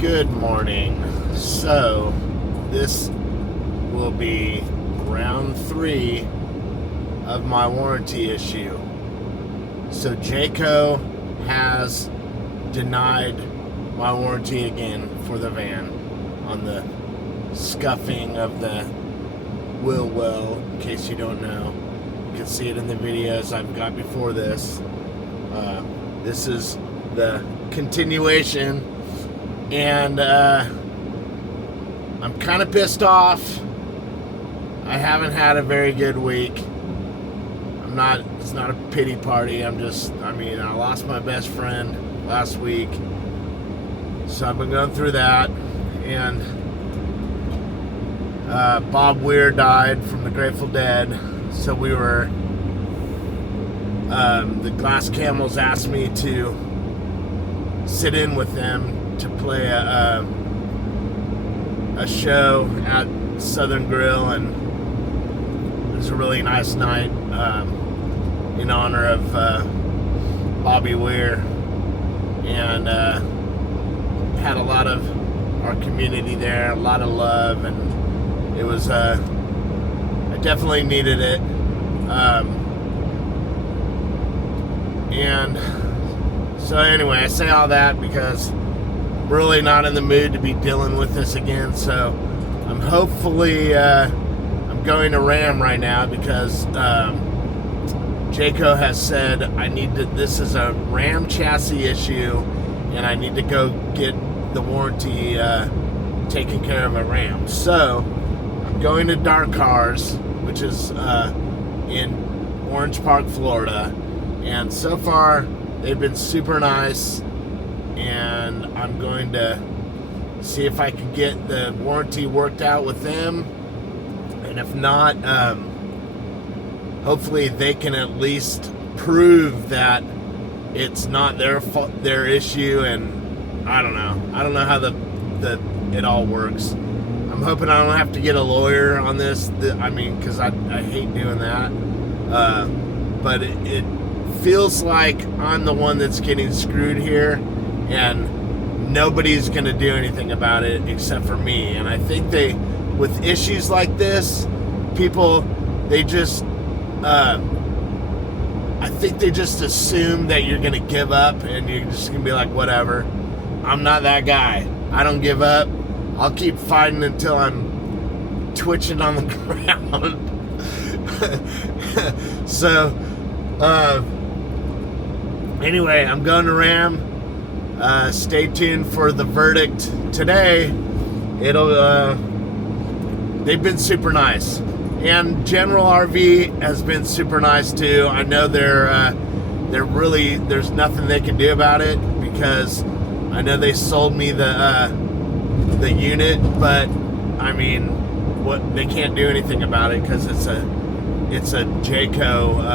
Good morning. So, this will be round 3 of my warranty issue. So, Jayco has denied my warranty again for the van on the scuffing of the wheel well. In case you don't know, you can see it in the videos I've got before this. This is the continuation. And I'm kind of pissed off. I haven't had a very good week. It's not a pity party. I lost my best friend last week. So I've been going through that. And Bob Weir died from the Grateful Dead. So we were, the Glass Camels asked me to sit in with them to play a show at Southern Grill, and it was a really nice night in honor of Bobby Weir, and had a lot of our community there, a lot of love, and it was I definitely needed it, and so anyway, I say all that because I'm really not in the mood to be dealing with this again. So I'm hopefully I'm going to Ram right now because Jayco has said this is a Ram chassis issue, and I need to go get the warranty taken care of at Ram. So I'm going to Darcars, which is in Orange Park, Florida, and so far they've been super nice, and I'm going to see if I can get the warranty worked out with them. And if not, hopefully they can at least prove that it's not their issue. And I don't know how it all works. I'm hoping I don't have to get a lawyer on this. Because I hate doing that. But it feels like I'm the one that's getting screwed here, and nobody's going to do anything about it except for me. And I think with issues like this, people, I think they just assume that you're going to give up, and you're just going to be like, whatever. I'm not that guy. I don't give up. I'll keep fighting until I'm twitching on the ground. So, anyway, I'm going to Ram. Stay tuned for the verdict today. They've been super nice, and General RV has been super nice too. I know they're really, there's nothing they can do about it because I know they sold me the unit, but they can't do anything about it because it's a Jayco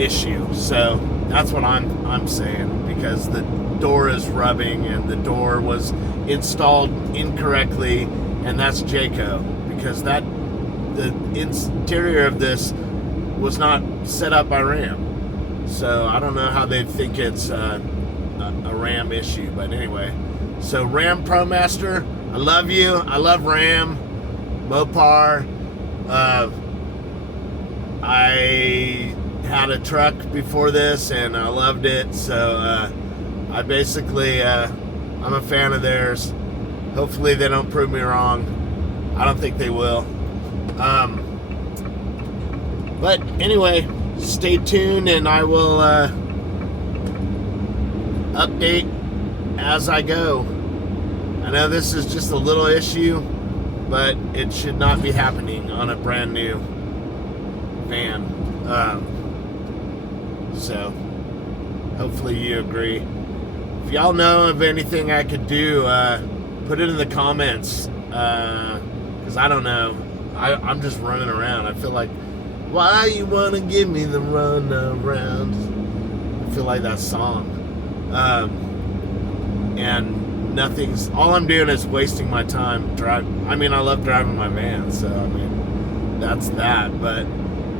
issue. So that's what I'm saying, because the door is rubbing and the door was installed incorrectly, and that's Jayco, because the interior of this was not set up by Ram. So I don't know how they think it's a Ram issue, but anyway. So Ram ProMaster, I love you. I love Ram, Mopar. I had a truck before this and I loved it, so I basically I'm a fan of theirs. Hopefully they don't prove me wrong. I don't think they will. But anyway, stay tuned, and I will update as I go. I know this is just a little issue, but it should not be happening on a brand new van. So hopefully you agree. If y'all know of anything I could do, put it in the comments, because I don't know. I'm just running around. I feel like, why you want to give me the run around? I feel like that song. And all I'm doing is wasting my time driving. I love driving my van, so that's that. But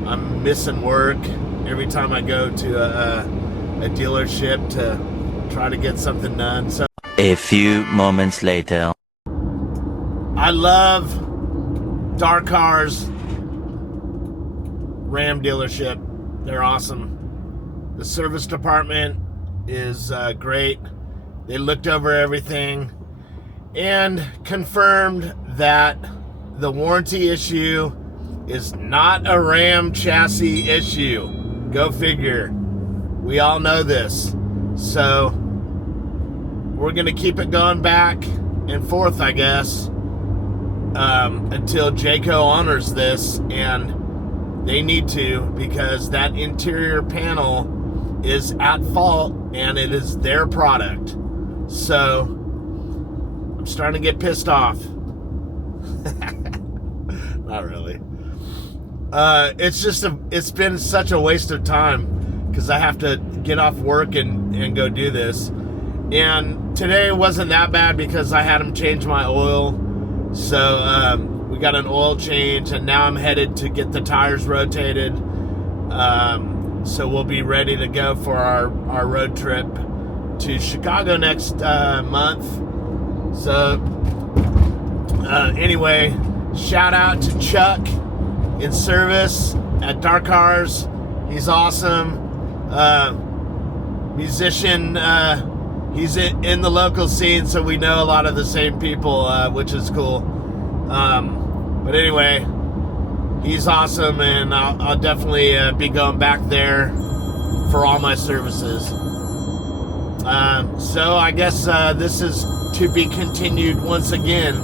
I'm missing work every time I go to a dealership to try to get something done. So A few moments later. I love Darcars Ram dealership. They're awesome. The service department is great. They looked over everything and confirmed that the warranty issue is not a Ram chassis issue. Go figure. We all know this. So we're going to keep it going back and forth, I guess, until Jayco honors this, and they need to, because that interior panel is at fault and it is their product. So I'm starting to get pissed off. Not really. It's been such a waste of time because I have to get off work and go do this. And today wasn't that bad because I had them change my oil. So we got an oil change, and now I'm headed to get the tires rotated. So we'll be ready to go for our road trip to Chicago next month. So anyway, shout out to Chuck in service at Darcars. He's awesome. Musician. He's in the local scene, so we know a lot of the same people, which is cool. But anyway, he's awesome, and I'll definitely be going back there for all my services. So I guess this is to be continued once again.